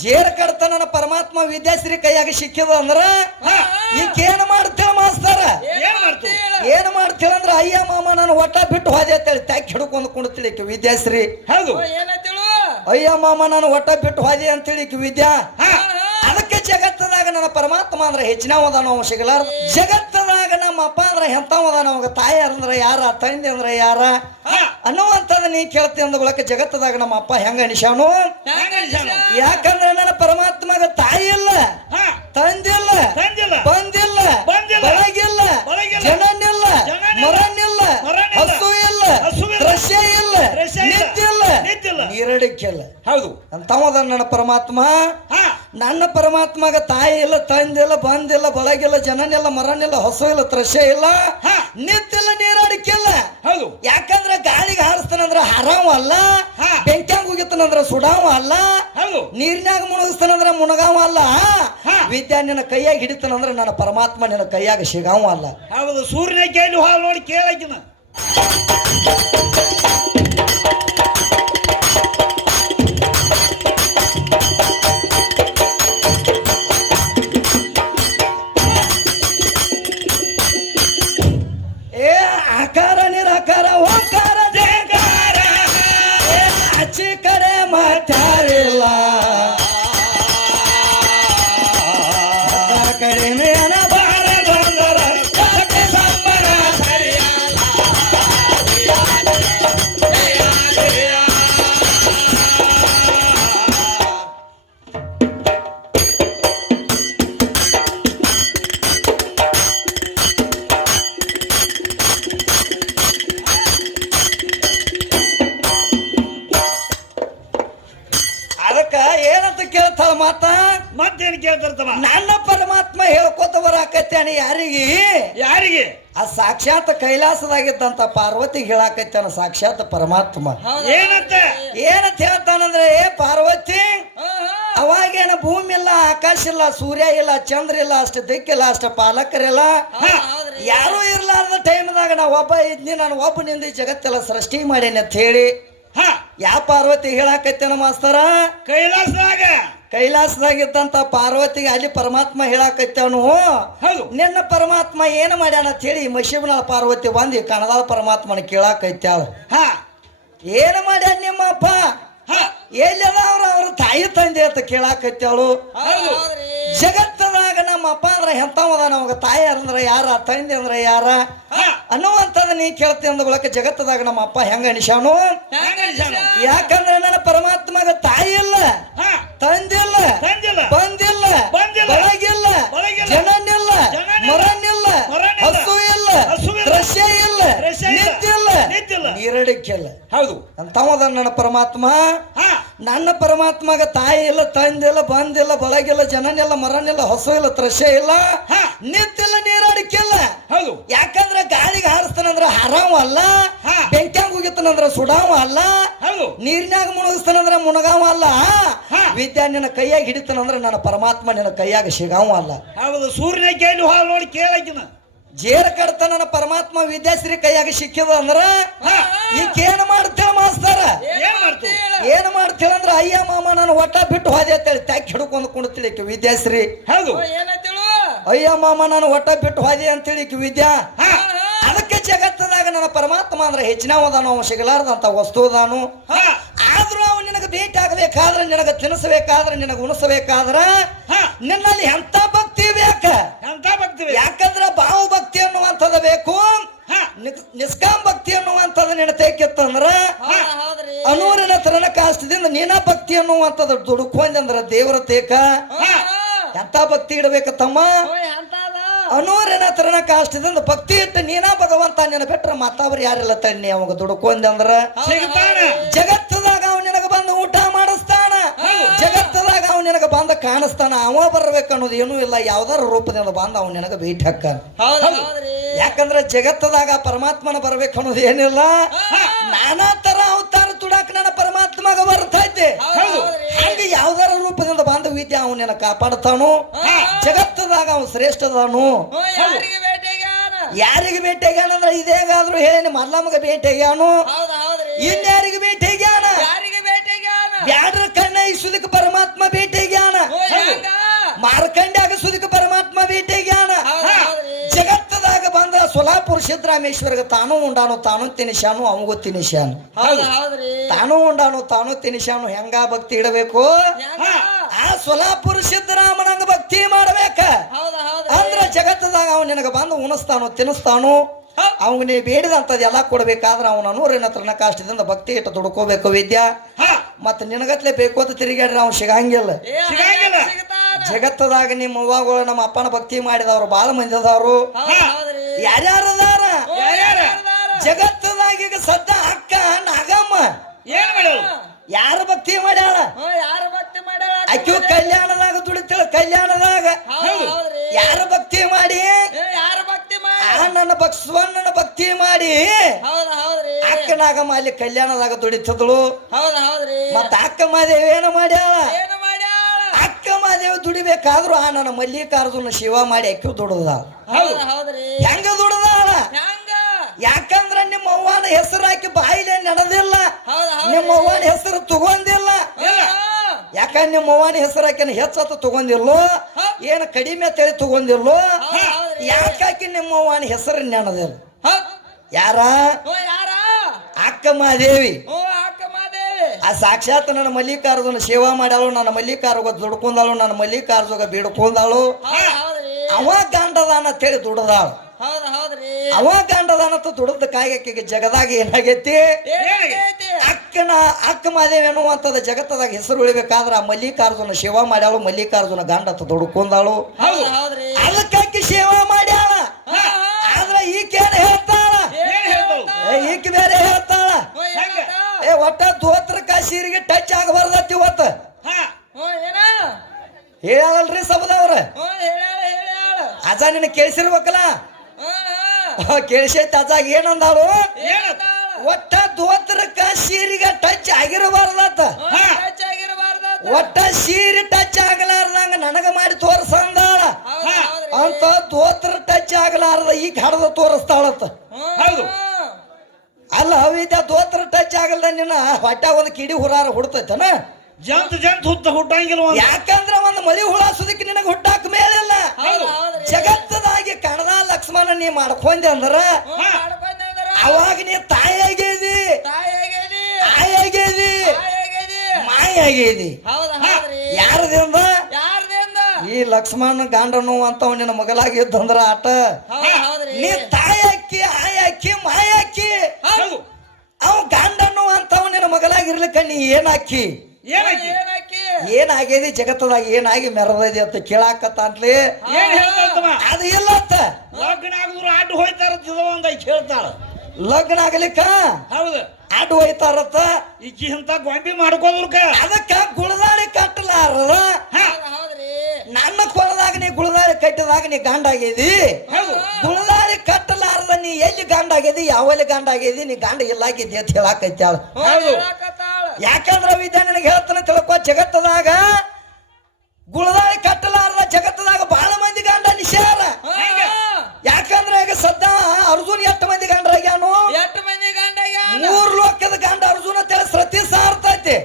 ಜೇರ ಕಡ್ತನ ಪರಮಾತ್ಮ ವಿದ್ಯಾಶ್ರೀ ಕೈಯಾಗ ಸಿಕ್ಕಿದ ಅಂದ್ರ ಹಾ. ಈಕೇನ್ ಮಾಡ್ತೇವ ಮಾಸ್ತಾರ? ಏನ್ ಮಾಡ್ತು ಏನ್ ಮಾಡ್ತೇವ ಅಂದ್ರ ಅಯ್ಯ ಮಾಮ ನಾನು ಒಟ್ಟ ಬಿಟ್ಟು ಹೋದೆ ಅಂತೇಳಿ ತ್ಯಾಕ್ ಹಿಡ್ಕೊಂಡು ಕುಣ್ತಿಳಿ ಈಕಿ ವಿದ್ಯಾಶ್ರೀ. ಹೌದು. ಅಯ್ಯ ಮಾಮ ನಾನು ಒಟ್ಟ ಬಿಟ್ಟು ಹೋದೆ ಅಂತೇಳಿ ಹೇಳಿ ವಿದ್ಯಾ. ಹಾ. ಅದಕ್ಕೆ ಜಗತ್ತದಾಗ ನನ್ನ ಪರಮಾತ್ಮ ಅಂದ್ರೆ ಹೆಚ್ಚಿನವದ ನಾವು ಸಿಗಲಾರ ಜಗತ್ತದಾಗ ನಮ್ಮ ಅಪ್ಪ ಅಂದ್ರೆ ಎಂತವದ ನಮಗ? ತಾಯಿ ಅಂದ್ರೆ ಯಾರ? ತಂದೆ ಅಂದ್ರೆ ಯಾರ? ಅನ್ನುವಂಥದ್ದು ನೀ ಕೇಳ್ತಿ ಅಂದ ಬಳಕ ಜಗತ್ತದಾಗ ನಮ್ಮ ಅಪ್ಪ ಹೆಂಗ ಅನ್ಸಾನು? ಯಾಕಂದ್ರೆ ನನ್ನ ಪರಮಾತ್ಮಗ ತಾಯಿ ಇಲ್ಲ. ತಂದಿಲ್ಲ. ಬಂದಿಲ್ಲ. ಬೆಳಗಿಲ್ಲ. ಜನನಿಲ್ಲ. ಮರನಿಲ್ಲ. ಹಸು ಇಲ್ಲ. ರಷ್ಯ ಇಲ್ಲ. ದೃಶ್ಯ ಇಲ್ಲ. ನೀರಡಿಕ್ಕಿಲ್ಲ ಹೌದು. ಅಂತವದ ನನ್ನ ಪರಮಾತ್ಮ ನನ್ನ ಪರಮಾತ್ಮಗ ತಾಯಿ ಇಲ್ಲ ತಂದಿಲ್ಲ ಬಂದಿಲ್ಲ ಬಳಗಿಲ್ಲ ಜನನಿಲ್ಲ ಮರನಿಲ್ಲ ಹೊಸ ಇಲ್ಲ ತ್ರಶ ಇಲ್ಲ ಹಾ. ನಿಂತಿಲ್ಲ ನೀರಡಿಕ್ಕಿಲ್ಲ ಹೌದು. ಯಾಕಂದ್ರೆ ಗಾಳಿಗೆ ಹಾರಿಸ್ತಾನಂದ್ರ ಹರಾವ್ ಅಲ್ಲ ಬೆಂಕಿ ಬೆಂಕ್ಯಾಂಗ ಸುಡಾವ್ ಸುಡಾವ ಅಲ್ಲ ಹೌದು. ನೀರಿನಾಗ ಮುಣಗಿಸ್ತಾನಂದ್ರ ಮುಣಗಾವ ಅಲ್ಲ. ವಿದ್ಯಾ ನಿನ್ನ ಕೈಯಾಗ ಹಿಡಿತಾನಂದ್ರ ನನ್ನ ಪರಮಾತ್ಮ ನಿನ್ನ ಕೈಯಾಗ ಸಿಗಾವ ಅಲ್ಲ. ಹೌದು ಸೂರ್ಯನ ಕೇಳಿ ಹಾಲು ನೋಡಿ ಕೇಳಕಿನ. ಕೇಳ್ತಾಳ ಮಾತ ಮತ್ತೇನ್ ಕೇಳ್ತಿರ್ತವ ನನ್ನ ಪರಮಾತ್ಮ ಹೇಳ್ಕೋತ ಬರಾಕತ್ಯಾನ ಯಾರಿಗೆ? ಯಾರಿಗೆ? ಆ ಸಾಕ್ಷಾತ್ ಕೈಲಾಸದಾಗಿದ್ದಂತ ಪಾರ್ವತಿ ಹೇಳಾಕತ್ಯಾನ ಸಾಕ್ಷಾತ್ ಪರಮಾತ್ಮ. ಏನಂತ? ಏನಂತ ಹೇಳ್ತಾನಂದ್ರೆ ಏ ಪಾರ್ವತಿ ಅವಾಗೇನ ಭೂಮಿ ಇಲ್ಲ ಆಕಾಶ ಇಲ್ಲ ಸೂರ್ಯ ಇಲ್ಲ ಚಂದ್ರ ಇಲ್ಲ ಅಷ್ಟು ದಿಕ್ಕಿಲ್ಲ ಅಷ್ಟು ಪಾಲಕರಿಲ್ಲ. ಯಾರು ಇರ್ಲಾರ್ದ ಟೈಮ್ದಾಗ ನಾ ಒಬ್ಬ ಇದ್ನಿ ನಾನು ಒಬ್ಬ ನಿಂದ ಜಗತ್ತೆಲ್ಲ ಸೃಷ್ಟಿ ಮಾಡೇನಿ ಅಂತ ಹೇಳಿ. ಹಾ. ಯಾ ಪಾರ್ವತಿ ಹೇಳಾಕತ್ತೇನ ಮಾಸ್ತರ? ಕೈಲಾಸದಾಗ. ಕೈಲಾಸದಾಗಿದ್ದಂತ ಪಾರ್ವತಿಗೆ ಅಲ್ಲಿ ಪರಮಾತ್ಮ ಹೇಳಾಕತ್ತವನು ಹೌದು. ನಿನ್ನ ಪರಮಾತ್ಮ ಏನು ಮಾಡ್ಯಾನ ಅಂತ ಹೇಳಿ ಮಶಿಬನಾಳ ಪಾರ್ವತಿ ಬಂದು ಕಣದಾಳ ಪರಮಾತ್ಮನ ಕೇಳಾಕೈತ್ಯಾಳ ಹಾ. ಏನು ಮಾಡ್ಯಾನ ನಿಮ್ಮಪ್ಪ? ಹಾ. ಎಲ್ಲದ ಅವ್ರ ಅವ್ರ ತಾಯಿ ತಂದೆ ಅಂತ ಕೇಳಾಕತ್ಯಾಳು ಹೌದು. ಜಗತ್ತದಾಗ ನಮ್ಮ ಅಪ್ಪ ಅಂದ್ರೆ ಎಂತವದ ನಮಗ ತಾಯಿ ಅಂದ್ರೆ ಯಾರ ತಂದೆ ಅಂದ್ರೆ ಯಾರ ಅನ್ನುವಂಥದ್ದು ನೀ ಕೇಳ್ತಿ ಅಂದ ಬಳಕ ಜಗತ್ತದಾಗ ನಮ್ಮ ಅಪ್ಪ ಹೆಂಗ ಅನಿಶಾನು? ಯಾಕಂದ್ರೆ ನನ್ನ ಪರಮಾತ್ಮಗ ತಾಯಿ ಇಲ್ಲ ತಂದಿಲ್ಲ ಬಂದಿಲ್ಲ. ಬೆಳಗಿಲ್ಲ. ಜನನಿಲ್ಲ. ಮರನಿಲ್ಲ. ಹಸು ಇಲ್ಲ. ದೃಶ್ಯ ಇಲ್ಲ ನಿಂತಿಲ್ಲ. ನೀರಡಿಕ್ಕಿಲ್ಲ ಹೌದು ಅಂತವದ ನನ್ನ ಪರಮಾತ್ಮ ಹಾ ನನ್ನ ಪರಮಾತ್ಮಗ ತಾಯಿ ಇಲ್ಲ ತಂದಿಲ್ಲ ಬಂದಿಲ್ಲ ಬಳಗಿಲ್ಲ ಜನನಿಲ್ಲ ಮರನಿಲ್ಲ ಹೊಸ ಇಲ್ಲ ತ್ರಶ ಇಲ್ಲ. ಹಾ. ನಿಂತಿಲ್ಲ ನೀರಡಿಕ್ಕಿಲ್ಲ ಹೌದು. ಯಾಕಂದ್ರೆ ಗಾಳಿಗೆ ಹಾರಿಸ್ತಾನಂದ್ರ ಹರಾವ ಅಲ್ಲ. ಬೆಂಕ್ಯಾಂಗ ಹೋಗಿತ್ತನಂದ್ರ ಸುಡಾವ ಅಲ್ಲ. ನೀರಿನಾಗ ಮುಣಗಿಸ್ತಾನಂದ್ರ ಮುಣಗಾವ ಅಲ್ಲ. ವಿದ್ಯಾ ನಿನ್ನ ಕೈಯಾಗ ಹಿಡಿತಾನಂದ್ರ ನನ್ನ ಪರಮಾತ್ಮ ನಿನ್ನ ಕೈಯಾಗ ಸಿಗಾವ ಅಲ್ಲ. ಹೌದು ಸೂರ್ಯನ ಕೇಳಿ ಹಾಲು ನೋಡಿ ಕೇಳಕಿನ. ಜೇರ ಕಡತ ನನ್ನ ಪರಮಾತ್ಮ ವಿದ್ಯಾಶ್ರೀ ಕೈಯಾಗ ಸಿಕ್ಕಿದ ಅಂದ್ರ ಹಾ. ಈಕೇನ್ ಮಾಡ್ತೇವ ಮಾಸ್ತರ? ಏನ್ ಅಯ್ಯ ಮಾಮ ನಾನು ಒಟ್ಟ ಬಿಟ್ಟು ಹೋದೆ ಅಂತೇಳಿ ತ್ಯಾಕ್ ಹಿಡ್ಕೊಂಡು ಕುಣ್ತಿಳಿ ವಿದ್ಯಾಶ್ರೀ ಹೌದು. ಅಯ್ಯ ಮಾಮ ನಾನು ಒಟ್ಟ ಬಿಟ್ಟು ಹೋದೆ ಅಂತೇಳಿ ಹೇಳಿ ವಿದ್ಯಾ. ಹಾ ಅದಕ್ಕೆ ಜಗತ್ತದಾಗ ನನ್ನ ಪರಮಾತ್ಮ ಅಂದ್ರೆ ಹೆಚ್ಚಿನ ಅವನು ಸಿಗಲಾರದಂತ ವಸ್ತು ಅದಾನು ಹಾ. ಆದ್ರೂ ಅವನು ನಿನಗೆ ಭೇಟಿ ಆಗಬೇಕಾದ್ರೆ ನಿನಗೆ ತಿನ್ನಿಸಬೇಕಾದ್ರೆ ನಿನಗೆ ಉಣಿಸಬೇಕಾದ್ರ ಹಾ. ನಿನ್ನಲ್ಲಿ ಎಂತ ಭಕ್ತಿ ಬೇಕ? ಎಂತ ಭಕ್ತಿ ಯಾಕಂದ್ರೆ ಭಾವ ಭಕ್ತಿ ಅನ್ನುವಂಥದ್ದು ಬೇಕು. ನಿಷ್ಕಾಮ್ ಭಕ್ತಿ ಅನ್ನುವಂಥದ್ದು ನೆನತೇಕಿತ್ತಂದ್ರ ಅನೂರಿನ ತರನ ಕಾಷ್ಟದಿಂದ ನೀನಾ ಭಕ್ತಿ ಅನ್ನುವಂಥದ್ದು ದುಡುಕೊಂದಂದ್ರ ದೇವರ ತೇಕ. ಎಂತ ಭಕ್ತಿ ಇಡಬೇಕ ತಮ್ಮ? ಅನೂರಿನ ತರನ ಕಾಷ್ಟದಿಂದ ಭಕ್ತಿ ಇಟ್ಟು ನೀನಾ ಭಗವಂತ ನಿನ್ನ ಬಿಟ್ರ ಮತ್ತವ್ರು ಯಾರಿಲ್ಲ ತಣ್ಣಿ ಅವಾಗ ದುಡುಕೊಂದಂದ್ರ ಜಗತ್ತದಾಗ ಅವ ನಿನಗ ಬಂದು ಊಟ ಅವ ನಿನಗ ಬಂದ ಕಾಣಿಸ್ತಾನ ಅವ ಬರ್ಬೇಕು ಅನ್ನೋದು ಏನೂ ಇಲ್ಲ ಯಾವ್ದಾರ ರೂಪದಿಂದ ಬಂದ ಅವ್ ನಿನಗೆ ಭೇಟಿ ಹಾಕ ಯಾಕಂದ್ರೆ ಜಗತ್ತದಾಗ ಪರಮಾತ್ಮನ ಬರ್ಬೇಕು ಅನ್ನೋದು ಏನಿಲ್ಲ. ನಾನಾ ತರ ಅವತಾರ ತುಡಾಕ ನನ್ನ ಪರಮಾತ್ಮಗ ಬರ್ತೈತೆ. ಹಂಗ ಯಾವ್ದಾರ ರೂಪದಿಂದ ಬಂದ ವಿದ್ಯೆ ಅವನ ನಿನ್ನ ಕಾಪಾಡ್ತಾನು? ಜಗತ್ತದಾಗ ಅವ ಶ್ರೇಷ್ಠದಾನು? ಯಾರಿಗೆ ಭೇಟಿಗ್ಯಾನ ಆಗ್ಯಾನಂದ್ರ ಇದೇಗಾದ್ರು ಇದೇಗಾದ್ರೂ ಹೇಳಿ ಮಲ್ಲಮ್ಮಗ ಭೇಟಿ ಆಗ್ಯಾನು? ಹೌದ್ರಿ ಸಿದ್ದರಾಮೇಶ್ವರ್ಗ ತಾನು ಉಂಡಾನು ತಾನು ತಿನಿಶಾನು ಅವಂಗೂ ಹೌದ್ರಿ. ತಾನು ಉಂಡಾನು ತಾನು ತಿನಿಶಾನು ಹೆಂಗ ಭಕ್ತಿ ಇಡಬೇಕು? ಆ ಸೊಲಾಪುರ ಸಿದ್ದರಾಮನಂಗ ಭಕ್ತಿ ಮಾಡ್ಬೇಕ? ಅಂದ್ರ ಜಗತ್ತದಾಗ ಅವ್ ನಿನಗ ಬಂದು ಉಣಿಸ್ತಾನು ತಿನ್ನಿಸ್ತಾನು? ಅವ್ಗ ನೀ ಬೇಡಿದಂಥದ್ದು ಎಲ್ಲಾ ಕೊಡ್ಬೇಕಾದ್ರ ಅವನ ನೂರಿನ ಹತ್ರನ ಕಾಷ್ಟದಿಂದ ಭಕ್ತಿ ಇಟ್ಟು ದುಡ್ಕೋಬೇಕು ವಿದ್ಯಾ. ಮತ್ತ ನಿನಗತ್ಲೆ ಬೇಕು ಅಂತ ತಿರುಗಾಡ್ರಿ ಅವ್ನು ಸಿಗಂಗಿಲ್ಲ. ಜಗತ್ತದಾಗ ನಿಮ್ಮ ಅವ್ವಾಗಳು ನಮ್ಮ ಅಪ್ಪನ ಭಕ್ತಿ ಮಾಡಿದವ್ರು ಬಾಳ ಮಂದಿ ಅದಾವ್ರು. ಯಾರ್ಯಾರ ಅದಾರ? ಜಗತ್ತದಾಗ ಈಗ ಸದ್ದ ಅಕ್ಕ ನಾಗಮ್ಮ. ಏನ್ ಮಾಡೋದು ಯಾರ ಭಕ್ತಿ ಮಾಡ್ಯಾಳ? ಯಾರು ಯಾರ ಭಕ್ತಿ ಮಾಡ್ಯಾಳ? ಅಕ್ಕಿ ಕಲ್ಯಾಣದಾಗ ದುಡಿತಾಳ ಕಲ್ಯಾಣದಾಗ. ಯಾರು ಹೌದ್ರಿ. ಯಾರ ಭಕ್ತಿ ಮಾಡಿ? ಯಾರು ಯಾರ ಭಕ್ತಿ ಮಾಡಿ? ಆ ನನ್ನ ಬಸವಣ್ಣನ ಭಕ್ತಿ ಮಾಡಿ. ಹೌದು ಹೌದ್ರಿ. ಅಕ್ಕ ನಾಗಮ್ಮ ಅಲ್ಲಿ ಕಲ್ಯಾಣದಾಗ ದುಡಿತದಳು. ಹೌದು ಹೌದ್ರಿ. ಮತ್ತ ಅಕ್ಕ ಮಾದೇವಿ ಏನು ಮಾಡ್ಯಾಳ? ಅಕ್ಕ ಮಾದೇವಿ ದುಡಿಬೇಕಾದ್ರು ಆ ನನ್ನ ಮಲ್ಲಿಕಾರ್ಜುನ ಶಿವ ಮಾಡಿ ಅಕ್ಕಿ ದುಡದ ಹೆಂಗ ದುಡದ ಯಾಕಂದ್ರ ನಿಮ್ಮ ಅವ್ವನ ಹೆಸರು ಹಾಕಿ ಬಾಯಿಲೆ ನಡೆದಿಲ್ಲ. ನಿಮ್ಮ ಅವ್ವನ ಹೆಸರು ತಗೊಂದಿಲ್ಲ. ಯಾಕಂದ್ರೆ ನಿಮ್ಮ ಅವ್ವನ ಹೆಸರು ಹಾಕಿನ ಹೆಚ್ಚತ್ತು ತಗೊಂದಿಲ್ಲೋ? ಏನು ಕಡಿಮೆ ತಳಿ ತಗೊಂದಿಲ್ಲೋ? ಯಾಕಾಕಿ ನಿಮ್ಮ ಅವ್ವನ ಹೆಸರು ನೆನದಿಲ್ಲ ಯಾರ? ಅಕ್ಕ ಮಾದೇವಿ. ಆ ಸಾಕ್ಷಾತ್ ನನ್ನ ಮಲ್ಲಿಕಾರ್ಜುನ ಸೇವಾ ಮಾಡ್ಯಾಳು ನನ್ನ ಮಲ್ಲಿಕಾರ್ಜುಗ ದುಡ್ಕೊಂಡಾಳು ನನ್ನ ಮಲ್ಲಿಕಾರ್ಜುಗ ಬಿಡ್ಕೊಂಡಾಳು. ಅವ ಗಂಡದಾನ ಅಂತೇಳಿ ದುಡದಾಳು. ಅವ ಗಂಡದಾನ ಅಂತ ದುಡದ ಕಾಯಕಿಗೆ ಜಗದಾಗ ಏನಾಗೈತಿ? ಅಕ್ಕನ ಅಕ್ಕ ಮಾದೇವಿ ಜಗತ್ತದಾಗ ಹೆಸರು ಉಳಿಬೇಕಾದ್ರ ಆ ಮಲ್ಲಿಕಾರ್ಜುನ ಸೇವಾ ಮಾಡ್ಯಾಳು ಮಲ್ಲಿಕಾರ್ಜುನ ಗಂಡ ಅಂತ ದುಡ್ಕೊಂಡಾಳು. ಅದಕ್ಕಾಕಿ ಸೇವಾ ಮಾಡ್ಯಾಳ. ಆದ್ರೆ ಈಕೆ ಹೇಳ್ತಾಳ? ಈಕೆ ಬೇರೆ ಹೇಳ್ತಾಳ. ಏ ಒಟ್ಟ ಧೋತ್ರ ಕಾಶೀರಿಗೆ ಟಚ್ ಆಗಬಾರ್ದತ್ತಿ ಇವತ್ತು ಹಾ ಓ, ಏನ? ಹೇಳಲ್ರಿ ಸಬದವ್ರ. ಅಜ ನಿನ್ನ ಕೇಳಿಸಿರ್ಬೇಕಲ್ಲ. ಕೇಳಿಸೈತಿ ಅಜ ಏನಂದಾಳು? ಒಟ್ಟ ದೋತ್ರಕ್ಕ ಸೀರಿಗೆ ಟಚ್ ಆಗಿರಬಾರ್ದತ್ತ. ಒಟ್ಟ ಸೀರೆ ಟಚ್ ಆಗಲಾರ್ದಂಗ ನನಗ ಮಾಡಿ ತೋರ್ಸಂದಾಳ ಅಂತ ದೋತ್ರ ಟಚ್ ಆಗಲಾರ್ದ ಈಗ ಹಡದ ತೋರಿಸ್ತಾಳತ್ತ ಹೌದು. ಹ್ಮ್. ದೋತ್ರ ಟಚ್ ಆಗಲ್ದ ನಿನ್ನ? ಹೊಟ್ಟ ಒಂದು ಕಿಡಿ ಹುರಾರ ಹುಡ್ತೈತನ? ಜಂತ ಜಂತ್ ಹುತ್ತ ಹುಟ್ಟಂಗಿಲ್ಲ ಯಾಕಂದ್ರೆ ಯಾಕಂದ್ರ ಒಂದು ಮಳಿ ಹುಳಾಸೋದಕ್ಕೆ ನಿನಗ ಹುಟ್ಟಾಕ ಮೇಲಿಲ್ಲ ಹೌದು, ಜಗತ್ತದಾಗಿ ಕಣದ ಲಕ್ಷ್ಮಣ ನೀ ಮಾಡ್ಕೊಂಡೆ ಅಂದ್ರ ಅವಾಗ ನೀ ತಾಯಿ ಆಗೇದಿ. ತಾಯಿ ಆಗೇದಿ. ಮಾಯಾಗೇದಿ ಆಗೇದಿ. ಯಾರದಿಂದ? ಈ ಲಕ್ಷ್ಮಣ ಗಾಂಡನು ಅಂತವ್ ನಿನ್ನ ಮಗಲಾಗಿದ್ದಂದ್ರ ಆಟ. ತಾಯಿ ನೀ ತಾಯಕ್ಕಿ ಆಯಾಕಿ ಮಾಯಾಕಿ ಹೌದು. ಅವ್ ಗಂಡನು ಅಂತವ್ ನಿನ್ನ ಮಗಲಾಗಿರ್ಲಿಕ್ಕ ನೀ ಏನಾಕಿ? ಏನಾಕಿ? ಏನಾಕಿ? ಏನಾಗೇದಿ ಜಗತ್ತದಾಗ? ಏನಾಗಿ ಮೆರದಿ ಅಂತ ಕೇಳಾಕತ್ತ ಅದು ಇಲ್ಲ ಅಂತ ಲಗ್ನ ಆಗಿದ್ರು ಅಡ್ಡ ಹೋಯ್ತಾರ ಒಂದ್ ಹೇಳ್ತಾಳ. ಲಗ್ನ ಆಗ್ಲಿಕ್ಕ ಹೌದು. ಅಡ್ಡು ಹೋಯ್ತಾರತ್ತ? ಈಕಿ ಅಂತ ಗೊಂಬಿ ಮಾಡ್ಕೋದ್ರಕ ಅದಕ್ಕ ಗುಳದಾಳಿ ಕಟ್ಟಲಾರದ ಹೌದು, ಹೌದ್ರಿ. ನನ್ನ ಕೊಲದಾಗ ನೀ ಗುಳದಾಳಿ ಕಟ್ಟಿದಾಗ ನೀ ಗಂಡಾಗಿದಿ ಹೌದು. ಗುಳದಾಳಿ ನೀ ಎಲ್ಲಿ ಗಂಡಾಗಿದಿ ಯಾವಲ್ಲಿ ಗಂಡಾಗಿದಿ ನೀ ಗಂಡ ಇಲ್ಲಾಗಿದ್ದಿ ಅಂತ ಹೌದು. ಹೇಳಕತ್ತಾಳ. ಯಾಕಂದ್ರ ವಿದ್ಯಾ ನಿನಗೆ ಹೇಳ್ತಾನೆ ತಿಳ್ಕೊ ಜಗತ್ತದಾಗ ಗುಳದಾಳಿ ಕಟ್ಟಲಾರದ ಜಗತ್ತದಾಗ ಬಹಳ ಮಂದಿ ಗಂಡ ನಿಶಾರ ಯಾಕಂದ್ರೆ ಯಾಕಂದ್ರ ಈಗ ಸದ್ದ ಅರ್ಜುನ್ ಎಷ್ಟು ಮಂದಿ ಗಂಡರಾಗ್ಯಾನು ಎಷ್ಟು ಮಂದಿ ಗಂಡಗ ಮೂರ್ ಲೋಕದ ಗಂಡ ಅರ್ಜುನ ಅಂತೇಳಿ ಸತಿ ಸಾರ್ತೈತಿ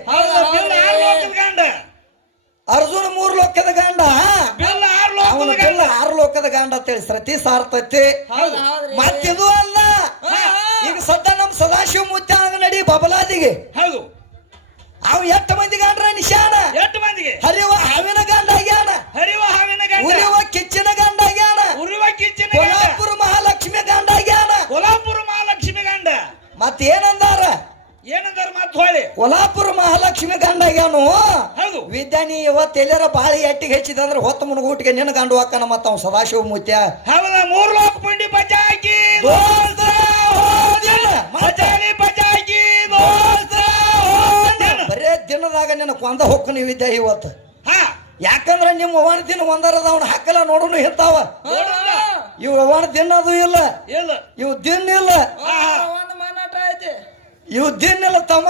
ಗಂಡ? ಅರ್ಜುನ ಮೂರ್ ಲೋಕದ ಗಂಡ ಬಿಲ್ ಆರ್ ಅವನ ಲೋಕದ ಬೆಲ್ಲ ಗಂಡ ಆರು ಲೋಕದ ಗಂಡ ಅಂತೇಳಿ ಸತಿ ಸಾರ್ತೈತಿ ಹೌದು. ಮತ್ತೆದು ಮತ್ತಿದು ಅಲ್ಲ. ಈಗ ಸದ್ದ ನಮ್ ಸದಾಶಿವ ಮುತ್ಯಾಗ ನಡಿ ಬಬಲಾದಿಗೆ. ಹೌದು. ಅವ್ ಎಷ್ಟ್ ಮಂದಿ ಗಾಂಡ್ರ ನಿಶಾನ? ಎಷ್ಟ್ ಮಂದಿಗೆ? ಹರಿವ ಹಾವಿನ ಗಾಂಡ ಆಗ್ಯಾನ? ಹರಿವ ಹಾವಿನ ಗಂಡ. ಉರಿವ ಕಿಚ್ಚಿನ ಗಂಡ ಆಗ್ಯಾನ? ಉರಿವ ಕಿಚ್ಚಿನ ಗಂಡ. ಕೊಲ್ಹಾಪುರ ಮಹಾಲಕ್ಷ್ಮಿ ಗಾಂಡ ಆಗ್ಯಾನ? ಕೊಲ್ಹಾಪುರ ಮಹಾಲಕ್ಷ್ಮಿ ಗಂಡ. ಮತ್ ಏನಂದಾರ ಮತ್ ಹೊಳಿ? ಕೊಲ್ಹಾಪುರ ಮಹಾಲಕ್ಷ್ಮಿ ಗಂಡ ಆಗ್ಯಾನು. ಹೌದು. ವಿದ್ಯಾನಿ ಇವತ್ತು ಎಲ್ಲಾರ ಬಾಳಿ ಎಟ್ಟಿಗೆ ಹೆಚ್ಚಿದಂದ್ರೆ ಹೊತ್ತ ಮುನುಗೂಟಿಗೆ ನಿನ್ನ ಗಂಡು ಹಾಕನ ಮತ್ತ ಅವ್ ಸದಾಶಿವ ಮೂತ್ಯ ಹೌದ? ಮೂರ್ ಲೋಕ ಪುಂಡಿ ದೋಸ್ತ ಬರೇ ದಿನದಾಗ ನಿನ್ನ ಕೊಂದ ಹೊಕ್ಕನಿ ವಿದ್ಯಾ ಇವತ್ತು. ಹಾ. ಯಾಕಂದ್ರ ನಿಮ್ಮ ಅವನ ದಿನ ಒಂದರದ ಅವನ ಹಾಕಲ್ಲ ನೋಡುನು ಇರ್ತಾವ ಇವ್ ಅವನ ದಿನ ಅದು ಇಲ್ಲ. ಇಲ್ಲ. ಇವ್ ದಿನ ಇಲ್ಲ ಹಾ, ಹಾ. ಒಂದು ಮಾನಾಟ ಐತಿ ಇವ್ ದಿನ ಇಲ್ಲ ತಮ್ಮ.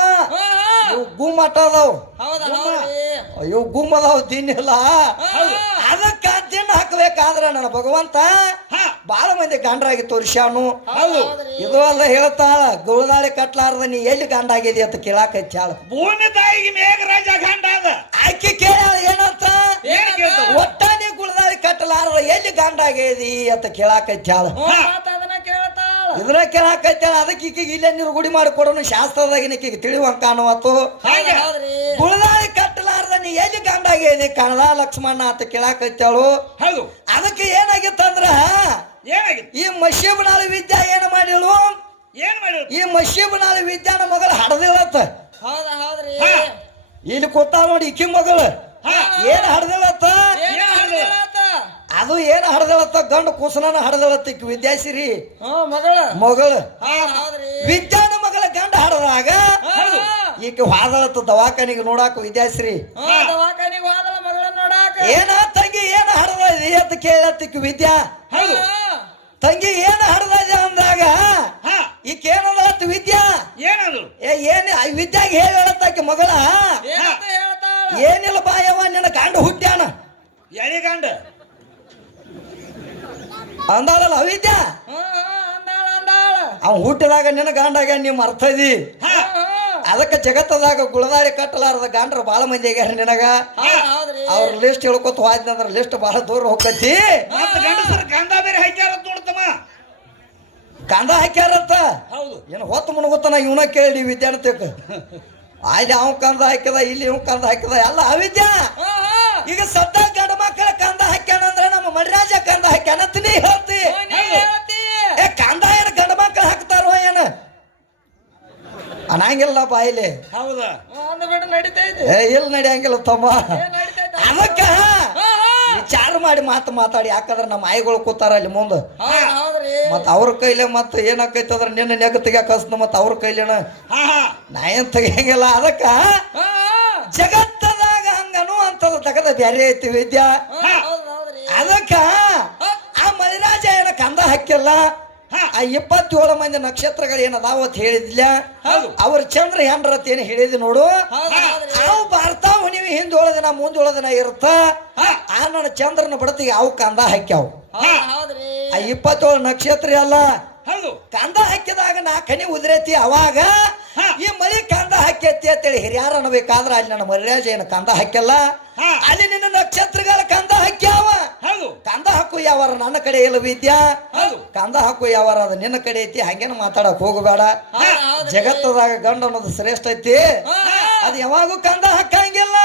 ಇವ್ ಗುಮ್ ಆಟ ಅದಾವ. ಇವ್ ಗುಮ್ ಅದಾವ ದಿನ ಇಲ್ಲ ಹೌದು. ಅದಕ್ಕ ದಿನ ಹಾಕ್ಬೇಕಾದ್ರ ನನ್ನ ಭಗವಂತ ಹಾ. ಬಾಳ ಮಂದಿ ಗಂಡರಾಗಿ ತೋರಿಸ್ಯಾನು ಇದು ಅಲ್ಲ ಹೇಳ್ತಾಳ ಗೋಳದಾಳಿ ಕಟ್ಲಾರ್ದ ನೀ ಎಲ್ಲಿ ಗಂಡಾಗಿದಿ ಅಂತ ಕೇಳಾಕ ಕೇಳಾಕೈತ್ಯಾಳ ಭೂಮಿ ತಾಯಿಗೆ ಮೇಘರಾಜ ಗಂಡ ಅದ ಆಕಿ ಕೇಳ ಏನಂತ? ಒಟ್ಟಾನೆ ಗುಳದಾಳಿ ಕಟ್ಟಲಾರ್ದ ಎಲ್ಲಿ ಗಂಡಾಗೇದಿ ಅಂತ ಕೇಳಾಕ ಹ್ಞೂ, ಮಾತ್ ಕೆಲ ಹಾಕೈತೆ ಅದಕ್ಕೆ ಈಕಿಗೆ ಇಲ್ಲೇ ನೀರು ಗುಡಿ ಮಾಡಿ ಕೊಡೋನು ಶಾಸ್ತ್ರದಾಗ ಈಕಿಗೆ ತಿಳಿವಂಕ ಅನ್ನುವತ್ತು ಗುಳದಾಳಿ ಕಟ್ಟಲಾರ್ದ ನೀ ಎಲ್ಲಿ ಗಂಡಾಗೇದಿ ಕಣದ? ಲಕ್ಷ್ಮಣ ಅಂತ ಕೇಳಾಕೈತಾಳು ಹೌದು. ಅದಕ್ಕೆ ಏನಾಗಿತ್ತಂದ್ರ? ಏನಾಗಿತ್ತು? ಈ ಮಶೀಬನಾಳಿ ವಿದ್ಯಾ ಏನ್ ಮಾಡಿಳು ಏನ್ ಮಾಡಿ ಈ ಮಶೀಬನಾಳಿ ವಿದ್ಯಾನ ಮಗಳ ಹಡದಿಳತ್ತ ಹೌದ ಹೌದ್ರಿ. ಇಲ್ಲಿ ಕೊತ್ತ ನೋಡಿ ಈಕಿ ಮಗಳು. ಏನ್ ಹೇಳ್ತೀರತ್ತ? ಅದು ಏನು ಹಡದಳತ್ತ? ಗಂಡ ಕುಸನನ ಹಡದಿಳತ್ತ ಈಕಿ ವಿದ್ಯಾಸಿರಿ? ಮಗಳ. ಮಗಳು. ಹೌದ್ರಿ. ವಿದ್ಯಾನ ಮಗಳ ಗಂಡ ಹಡದಾಗ. ಈಕೆ ಹಾದಳತ್ತ ದವಾಖಾನಿಗೆ ನೋಡಾಕ ವಿದ್ಯಾಶ್ರೀ ಹಾ, ದವಾಖಾನಿಗ್ ಹೋದಳ ಮಗಳ ನೋಡಾಕ. ಏನ ತಂಗಿ ಏನ ಹಡದ ಅಂತ ಕೇಳತ್ತಿಕ್ ವಿದ್ಯಾ? ಹೌದು ತಂಗಿ ಏನ ಹಡದ ಅಂದಾಗ? ಈಕೆ ವಿದ್ಯಾ? ಏನದು? ಏ ಏನ್ ವಿದ್ಯಾಗ ಹೇಳತ್ತಾಕಿ ಮಗಳ? ಏನಿಲ್ಲ ಬಾಯವ್ವ ನಿನ್ನ ಗಂಡ ಹುಟ್ಟ್ಯಾನ. ಎಳಿಗಂಡ ಅಂದಾಳಲ್ಲ ಅವಿದ್ಯಾ? ಅಂದಾಳ ಅಂದಾಳ. ಅವ್ ಹುಟ್ಟಿದಾಗ ನಿನ್ನ ಗಂಡಾಗ ನಿಮ್ ಅರ್ಥ ಇದಿ. ಅದಕ್ಕೆ ಜಗತ್ತದಾಗ ಗುಳದಾರಿ ಕಟ್ಟಲಾರದ ಗಾಂಡ್ರ ಬಾಳ ಮಂದಿ ಆಗ್ಯಾರ ನಿನಗ. ಅವ್ರ ಲಿಸ್ಟ್ ಹೇಳ್ಕೊತ ಹೋದ್ನಿ ಅಂದ್ರ ಲಿಸ್ಟ್ ಬಹಳ ದೂರ ಹೋಗತಿ ಗಂಡ ಬೇರೆ ಹಾಕ್ಯಾರ ನೋಡ್ತಮ್ಮ ಕಂದ ಹಾಕ್ಯಾರಂತ ಹೌದು. ಏನು ಹೊತ್ತು ಮುಣಗುತ್ತಾನ ಇವನ ಕೇಳಿ ವಿದ್ಯಾರ್ಥಿಕ ಅಲ್ಲಿ ಅವ್ ಕಂದ ಹಾಕಿದ ಇಲ್ಲಿ ಇವ್ ಕಂದ ಹಾಕಿದ ಎಲ್ಲ ಅವಿದ್ಯಾ. ಈಗ ಸದ್ದ ಗಂಡ ಮಕ್ಕಳ ಕಂದ ನಮ್ಮ ಮಡಿರಾಜ ಕಂದ ಹಾಕ್ಯಾನ ಅಂತ ನೀ ಹೇಳ್ತಿ. ಏ ಕಂದ ಏನ ಗಂಡ ಮಕ್ಕಳು ಹಾಕ್ತಾರೋ ಏನ? ಅನ್ನಂಗಿಲ್ಲ ಬಾಯಿಲಿ ಹೌದ? ಏ ಇಲ್ಲ ನಡೆಯಂಗಿಲ್ಲ ತಮ್ಮ? ಅದಕ್ಕ ಹಾ, ಹಾ. ವಿಚಾರ ಮಾಡಿ ಮಾತು ಮಾತಾಡಿ. ಯಾಕಂದ್ರ ನಮ್ಮ ಆಯಿಗಳು ಕೂತಾರ ಅಲ್ಲಿ ಮುಂದೆ. ಮತ್ತ ಅವ್ರ ಕೈಲೇ ಮತ್ತ ಏನಾಕೈತಿ ಅದ್ರ ನಿನ್ನ ನೆಗ ತೆಗಿಯಾಕ ಕಸ್ನ ಮತ್ತ ಅವ್ರ ಕೈಲೇನ. ಹಾ ಹಾ. ನಾ ಏನ್ ತೆಗಿಯಂಗಿಲ್ಲ. ಅದಕ್ಕ. ಜಗತ್ತದಾಗ ಹಂಗನು ಅಂತದ ತಗದ ಬ್ಯಾರೆ ಐತಿ ವಿದ್ಯಾ. ಅದಕ್ಕ ಆ ಮಲಿರಾಜ ಏನ ಕಂದ ಹಾಕಿಲ್ಲ. ಆ ಇಪ್ಪತ್ತೇಳು ಮಂದಿ ನಕ್ಷತ್ರಗಳು ಏನದಾವ ಅಂತ ಹೇಳಿದ್ಲ. ಅವ್ರ ಚಂದ್ರ ಹೆಂಡ್ರತ್ ಏನ್ ಹೇಳಿದಿ ನೋಡು? ಅವು ಬರ್ತಾವ ನೀವು ಹಿಂದೋಳ ದಿನ ಮುಂದೋಳ ದಿನ ಇರುತ್ತ ಹಾ. ಆ ನನ್ನ ಚಂದ್ರನ ಬಡತಿಗೆ ಅವು ಕಂದ ಹಾಕ್ಯಾವ. ಹೌದ್ ಆ ಇಪ್ಪತ್ತೇಳು ನಕ್ಷತ್ರ ಅಲ್ಲ? ಹೌದು. ಕಂದ ಹಾಕಿದಾಗ ನಾ ಕನಿ ಉದ್ರೈತಿ ಅವಾಗ. ಈ ಮಳಿ ಕಂದ ಹಾಕೈತಿ ಅಂತೇಳಿ ಹಿರಿಯಾರ ಅನ್ಬೇಕಾದ್ರ ಅಲ್ಲಿ ನನ್ನ ಮರ್ಯಾಜ ಏನು ಕಂದ ಹಾಕಲ್ಲ ಅಲ್ಲಿ ನಿನ್ನ ನಕ್ಷತ್ರಗಳ ಕಂದ ಹಾಕ್ಯಾವ. ಹೌದು. ಕಂದ ಹಾಕು ಯಾವಾರ ನನ್ನ ಕಡೆ ಇಲ್ಲ ವಿದ್ಯಾ. ಹೌದು. ಕಂದ ಹಾಕು ಯಾವಾರ ಅದು ನಿನ್ನ ಕಡೆ ಐತಿ ಹಂಗೇನ ಮಾತಾಡಕ್ ಹೋಗಬೇಡ. ಜಗತ್ತದಾಗ ಗಂಡ ಅನ್ನೋದು ಶ್ರೇಷ್ಠ ಐತಿ. ಅದು ಯಾವಾಗೂ ಕಂದ ಹಾಕಂಗಿಲ್ಲ.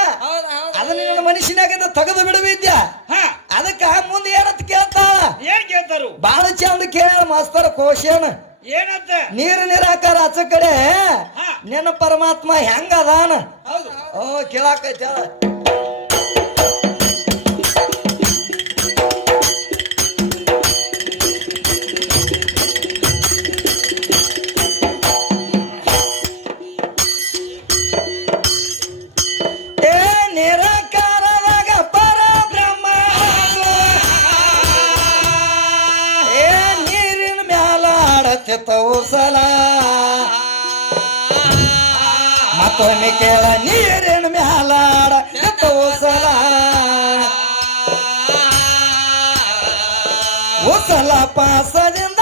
ಅದನ್ನ ನಿನ್ನ ಮನುಷ್ಯನಾಗಿಂದ ತೆಗೆದು ಬಿಡು ವಿದ್ಯಾ. ಹಾ. ಅದಕ್ಕ ಮುಂದೆ ಏನಂತ ಕೇಳ್ತಾಳ? ಏನ್ ಕೇಳ್ತಾರು? ಬಾಳ ಚಂದ ಕೇಳ ಮಾಸ್ತರ ಕೋಶನ್. ಏನಂತ? ನೀರು ನಿರಾಕಾರ ಆಚ ಕಡೆ. ನಿನ್ನ ಪರಮಾತ್ಮ ಹೆಂಗ ಅದಾನ ಓ ಕೇಳಾಕೈತಿ ಆಡತಿತ್ತವು ಸಲ ಮತ್ತೊಮ್ಮೆ ಕೇಳ ನೀರಿನ ಮ್ಯಾಲಾಡ ಆಡತಿತ್ತವು ಸಲ ಉಸಲ ಪಾಸದಿಂದ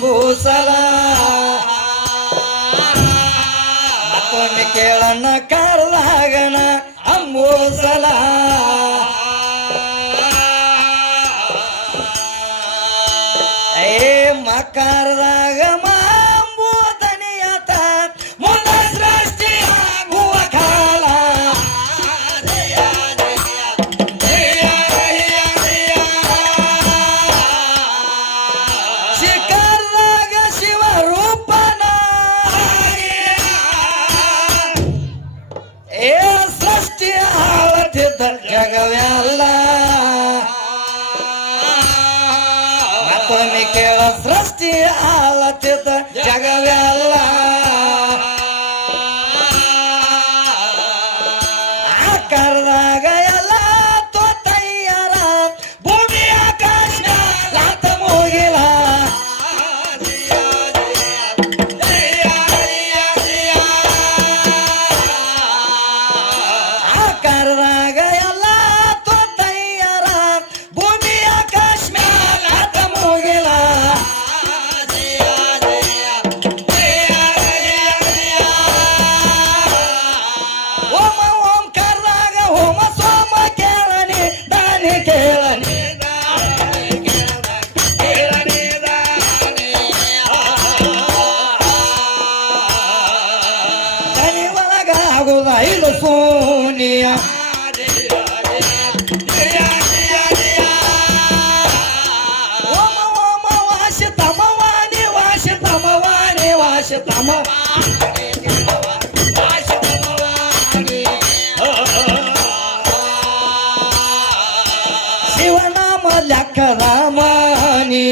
ಅಂಬೂಸಲ ಮತ್ತೊಮ್ಮೆ ಕೇಳಣ್ಣ ಕರ್ದಾಗನ ಅಂಬೂಸಲ ಏ ಮಕರದಾಗ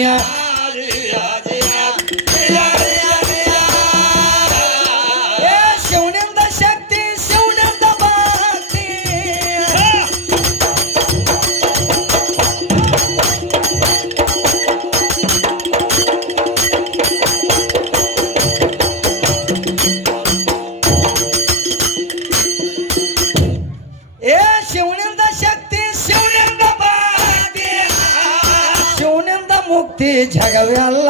yeah. ಮುಕ್ತಿ ಜಗವೆಲ್ಲ.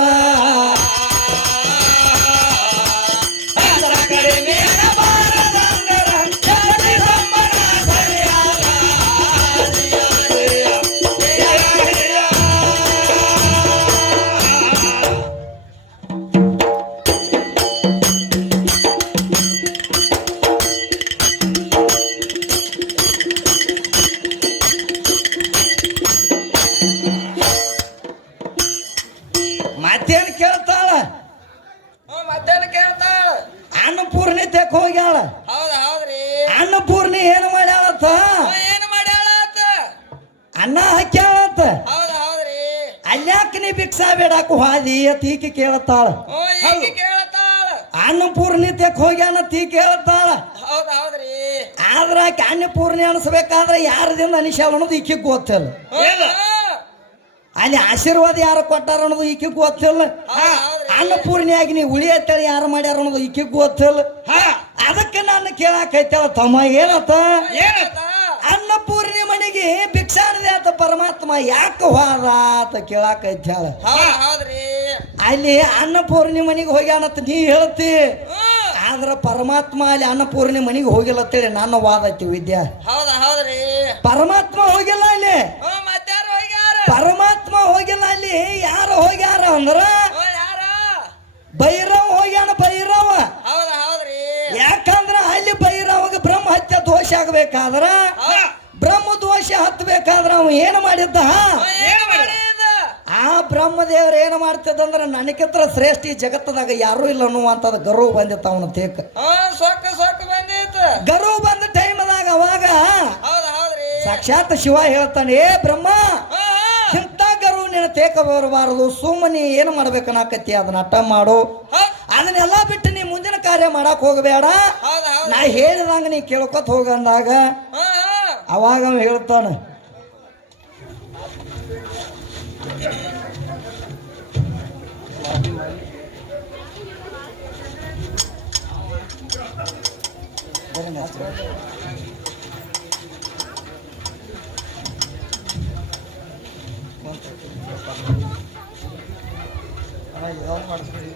ಅನ್ನಪೂರ್ಣಿತೆಕ್ ಹೋಗ್ಯಾಳ. ಹೌದ ಹೌದ್ರಿ. ಅನ್ನಪೂರ್ಣಿ ಏನು ಮಾಡ್ಯಾಳತ್ತ ಏನು ಮಾಡ್ಯಾಳ ಆತ ಅನ್ನ ಹಾಕ್ಯಾಳತ್ತ ಹೌದ ಹೌದ್ರಿ. ಅಲ್ಯಾಕ ನೀ ಭಿಕ್ಷಾ ಬೇಡಾಕ ಹಾದಿ ತೀಕಿ ಕೇಳ್ತಾಳ ಕೇಳತ್ತಾಳ. ಅನ್ನಪೂರ್ಣಿ ತೆಕ್ ಹೋಗ್ಯಾನ ತೀ ಕೇಳತ್ತಾಳ. ಹೌದ ಹೌದ್ರಿ. ಆದ್ರ ಆಕೆ ಅನ್ನಪೂರ್ಣಿ ಅನಿಸ್ಬೇಕಾದ್ರೆ ಯಾರದಿಂದ ಅನಿಸ್ಯಾಳ ಅನ್ನೋದು ಈಕೆ ಗೊತ್ತಿಲ್ಲ? ಅಲ್ಲಿ ಆಶೀರ್ವಾದ ಯಾರು ಕೊಟ್ಟಾರ ಅನ್ನೋದು ಈಕೆ ಗೊತ್ತಿಲ್ಲ. ಅನ್ನಪೂರ್ಣಿಯಾಗಿ ನೀ ಉಳಿ ತಳಿ ಯಾರು ಮಾಡ್ಯಾರ ಅನ್ನೋದು ಈಕೆ ಗೊತ್ತಿಲ್ಲ. ಹಾ. ಅದಕ್ಕೆ ನಾನು ಕೇಳಾಕೈತೇಳ ತಮ್ಮ ಏನತ್ತ? ಏನತ್ತ? ಅನ್ನಪೂರ್ಣಿ ಮನೆಗೆ ಭಿಕ್ಷಾನದೆ ಆತ ಪರಮಾತ್ಮ ಯಾಕ ಹೋದ ಅಂತ ಹೌದ್ರಿ. ಅಲ್ಲಿ ಅನ್ನಪೂರ್ಣಿ ಮನೆಗೆ ಹೋಗ್ಯಾನತ್ತ ನೀ ಹೇಳ್ತಿ. ಆದ್ರ ಪರಮಾತ್ಮ ಅಲ್ಲಿ ಅನ್ನಪೂರ್ಣಿ ಮನೆಗೆ ಹೋಗಿಲ್ಲ ಅಂತೇಳಿ ನನ್ನ ವಾದ ಐತಿ ವಿದ್ಯಾ. ಪರಮಾತ್ಮ ಹೋಗಿಲ್ಲ ಅಲ್ಲಿ. ಪರಮಾತ್ಮ ಹೋಗಿಲ್ಲ ಅಲ್ಲಿ ಯಾರು ಹೋಗ್ಯಾರ ಅಂದ್ರ ಭೈರವ ಹೋಗ್ಯಾನ ಭೈರವ. ಹೌದ ಹೌದ್ರಿ. ಯಾಕಂದ್ರ ಅಲ್ಲಿ ಭೈರವಾಗ ಬ್ರಹ್ಮ ಹತ್ಯ ದೋಷ ಆಗ್ಬೇಕಾದ್ರ ಬ್ರಹ್ಮ ದೋಷ ಹತ್ತಬೇಕಾದ್ರ ಅವ ಏನು ಮಾಡಿದ್ದ? ಆ ಬ್ರಹ್ಮ ಬ್ರಹ್ಮದೇವ್ರ ಏನು ಮಾಡ್ತಿದ್ದಂದ್ರ ನನಗಿತ್ರ ಶ್ರೇಷ್ಠ ಈ ಜಗತ್ತದಾಗ ಯಾರು ಇಲ್ಲ ಅನ್ನುವಂಥದ್ದು ಗರ್ವ ಬಂದಿತ್ತು ಅವನ ತೇಕ ಸೊಕ್ಕ ಸೊಕ್ಕ ಬಂದಿತ್ತು. ಗರ್ವ ಬಂದ ಟೈಮ್ದಾಗ ಅವಾಗ ಸಾಕ್ಷಾತ್ ಶಿವ ಹೇಳ್ತಾನೆ ಏ ಬ್ರಹ್ಮ ತೇಕ ಬರಬಾರದು ಸುಮ್ಮನೆ ಏನು ಮಾಡ್ಬೇಕನ್ನಾಕತಿ ಅದನ್ನ ಅರ್ಥ ಮಾಡು. ಅದನ್ನೆಲ್ಲ ಬಿಟ್ಟು ನೀ ಮುಂದಿನ ಕಾರ್ಯ ಮಾಡಕ್ ಹೋಗಬೇಡ. ನಾ ಹೇಳಿದಂಗ ನೀ ಕೇಳ್ಕೊತ ಹೋಗಂದಾಗ ಅವಾಗ ಅವ ಹೇಳ್ತಾನ ಯಾವಾಗ ಮಾಡಿಸ್ಬಿಡಿ